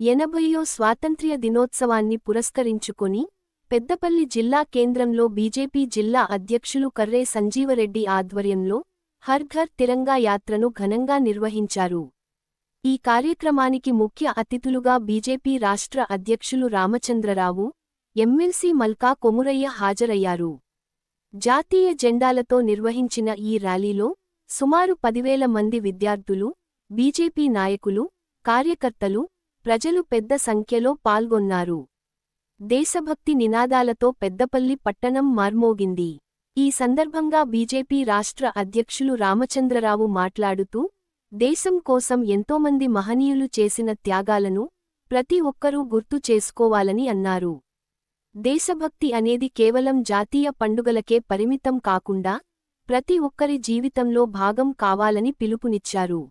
80వ స్వాతంత్ర్య దినోత్సవాన్ని పురస్కరించుకొని పెద్దపల్లి జిల్లా కేంద్రంలో బీజేపీ జిల్లా అధ్యక్షులు కర్రే సంజీవరెడ్డి ఆధ్వర్యంలో హర్ ఘర్ తిరంగా యాత్రను ఘనంగా నిర్వహించారు. ఈ కార్యక్రమానికి ముఖ్య అతిథులుగా బీజేపీ రాష్ట్ర అధ్యక్షులు రామచంద్రరావు, ఎమ్మెల్సీ మల్కా కొమురయ్య హాజరయ్యారు. జాతీయ జెండాలతో నిర్వహించిన ఈ ర్యాలీలో సుమారు 10,000 మంది విద్యార్థులు, బీజేపీ నాయకులు, కార్యకర్తలు, ప్రజలు పెద్ద సంఖ్యలో పాల్గొన్నారు. దేశభక్తి నినాదాలతో పెద్దపల్లి పట్టణం మార్మోగింది. ఈ సందర్భంగా బీజేపీ రాష్ట్ర అధ్యక్షులు రామచంద్రరావు మాట్లాడుతూ, దేశం కోసం ఎంతోమంది మహనీయులు చేసిన త్యాగాలను ప్రతి ఒక్కరూ గుర్తు చేసుకోవాలని అన్నారు. దేశభక్తి అనేది కేవలం జాతీయ పండుగలకే పరిమితం కాకుండా ప్రతి ఒక్కరి జీవితంలో భాగం కావాలని పిలుపునిచ్చారు.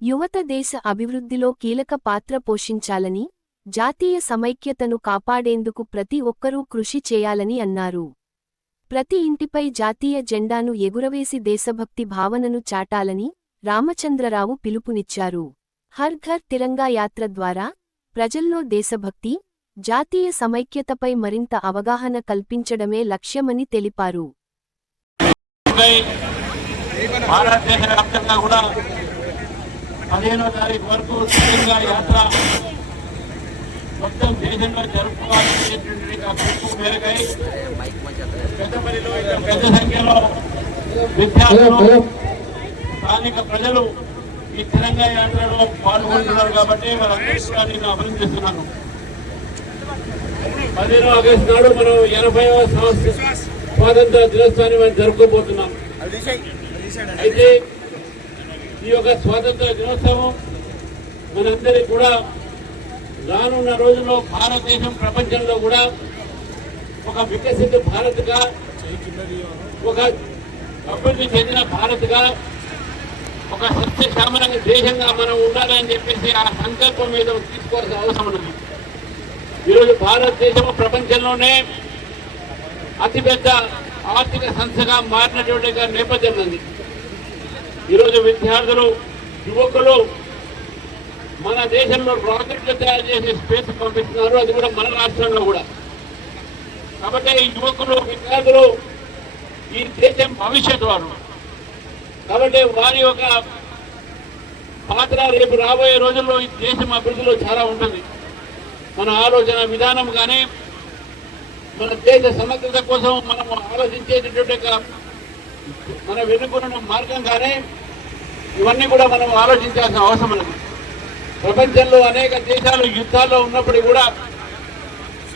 యువత దేశ అభివృద్ధిలో కీలక పాత్ర పోషించాలని, జాతీయ సమైక్యతను కాపాడేందుకు ప్రతి ఒక్కరూ కృషి చేయాలని అన్నారు. ప్రతి ఇంటిపై జాతీయ జెండాను ఎగురవేసి దేశభక్తి భావనను చాటాలని రామచంద్రరావు పిలుపునిచ్చారు. హర్ ఘర్ తిరంగా యాత్ర ద్వారా ప్రజల్లో దేశభక్తి, జాతీయ సమైక్యతపై మరింత అవగాహన కల్పించడమే లక్ష్యమని తెలిపారు. భారతదేశవ్యాప్తంగా కూడా 15వ తారీఖు వరకు తిరంగా యాత్ర మొత్తం దేశంలో జరుపుకోవాలనేటువంటి పిలుపు మేరకై పెద్దపల్లిలో పెద్ద సంఖ్యలో విద్యార్థులు, స్థానిక ప్రజలు ఈ తిరంగా యాత్రలో పాల్గొంటున్నారు. కాబట్టి వాళ్ళందరికీ కూడా నేను అభినందిస్తున్నాను. 15వ ఆగస్టు నాడు మనం 80వ స్వాతంత్ర దినోత్సవాన్ని మనం జరుపుకోబోతున్నాం. అయితే ఈ యొక్క స్వాతంత్ర దినోత్సవం మనందరికీ కూడా రానున్న రోజుల్లో భారతదేశం ప్రపంచంలో కూడా ఒక వికసిత భారత్గా, ఒక అభివృద్ధి చెందిన భారత్గా, ఒక సస్యశ్యామలంగా దేశంగా మనం ఉండాలని చెప్పేసి ఆ సంకల్పం మీద తీసుకోవాల్సిన అవసరం ఉన్నది. ఈరోజు భారతదేశం ప్రపంచంలోనే అతిపెద్ద ఆర్థిక సంస్థగా మారినటువంటి నేపథ్యం ఉంది. ఈరోజు విద్యార్థులు, యువకులు మన దేశంలో రాకెట్లు తయారు చేసి స్పేస్ పంపిస్తున్నారు. అది కూడా మన రాష్ట్రంలో కూడా. కాబట్టి యువకులు, విద్యార్థులు ఈ దేశం భవిష్యత్తు వారు. కాబట్టి వారి యొక్క పాత్ర రేపు రాబోయే రోజుల్లో ఈ దేశం అభివృద్ధిలో చాలా ఉంటుంది. మన ఆలోచన విధానం కానీ, మన దేశ సమగ్రత కోసం మనం ఆలోచించేటటువంటి మన వెనుకున్న మార్గం కానీ, ఇవన్నీ కూడా మనం ఆలోచించాల్సిన అవసరం ఉంది. ప్రపంచంలో అనేక దేశాలు యుద్ధాల్లో ఉన్నప్పటికీ కూడా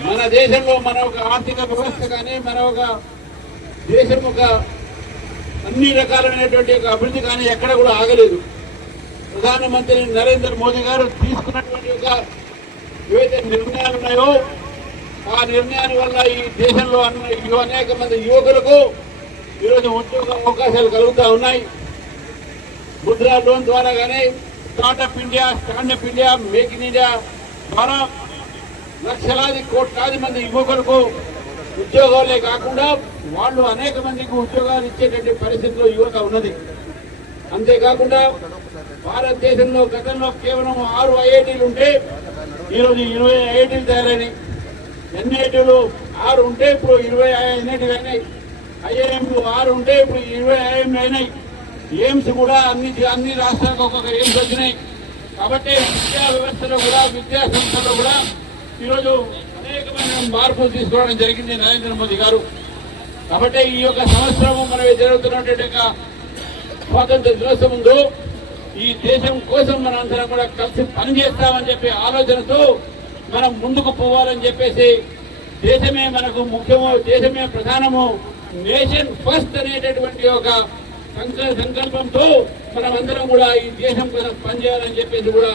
మన దేశంలో మన ఒక ఆర్థిక వ్యవస్థ కానీ, మన ఒక దేశం ఒక అన్ని రకాలైనటువంటి అభివృద్ధి కానీ ఎక్కడ కూడా ఆగలేదు. ప్రధానమంత్రి నరేంద్ర మోదీ గారు తీసుకున్నటువంటి ఒక ఏవైతే నిర్ణయాలు ఉన్నాయో ఆ నిర్ణయాల వల్ల ఈ దేశంలో అనేక మంది యువకులకు ఈరోజు ఉద్యోగ అవకాశాలు కలుగుతూ ఉన్నాయి. ముద్రా లోన్ ద్వారా కానీ, startup India, standup India, make in India ద్వారా లక్షలాది కోట్లాది మంది యువకులకు ఉద్యోగాలే కాకుండా వాళ్ళు అనేక మందికి ఉద్యోగాలు ఇచ్చేటువంటి పరిస్థితిలో యువత ఉన్నది. అంతేకాకుండా భారతదేశంలో గతంలో కేవలం 6 ఐఐటీలు ఉంటే ఈరోజు 20 ఐఐటీలు తయారైనాయి. ఎన్ఐటీలు 6 ఉంటే ఇప్పుడు 20 ఎన్ఐటీలు అయినాయి. ఐఐఎంలు 6 ఉంటే ఇప్పుడు 20 ఐఐఎంలు అయినాయి. ఎయిమ్స్ కూడా అన్ని రాష్ట్రాలకు ఒక్కొక్క ఎయిమ్స్ వచ్చినాయి. కాబట్టి విద్యా వ్యవస్థలో కూడా, విద్యా సంస్థలో కూడా ఈరోజు అనేకమైన మార్పులు తీసుకోవడం జరిగింది నరేంద్ర మోదీ గారు. కాబట్టి ఈ యొక్క సంవత్సరం మనం జరుగుతున్నటువంటి స్వాతంత్ర దినోత్సవం ముందు ఈ దేశం కోసం మనం అందరం కూడా కలిసి పనిచేస్తామని చెప్పి ఆలోచనతో మనం ముందుకు పోవాలని చెప్పేసి, దేశమే మనకు ముఖ్యము, దేశమే ప్రధానము, నేషన్ ఫస్ట్ అనేటటువంటి ఒక సంకల్పంతో మనం అందరం కూడా ఈ దేశం కోసం పనిచేయాలని చెప్పేసి కూడా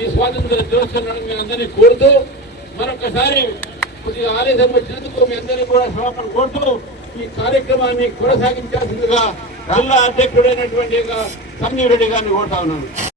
ఈ స్వాతంత్ర దినోత్సవం మీ అందరినీ కోరుతూ, మరొకసారి కొద్దిగా ఆలస్యం వచ్చినందుకు మీ అందరినీ కూడా క్షమాపణ కోరుతూ ఈ కార్యక్రమాన్ని కొనసాగించాల్సిందిగా జిల్లా అధ్యక్షుడైనటువంటి సంజీవ్ రెడ్డి గారిని కోరుతా ఉన్నాను.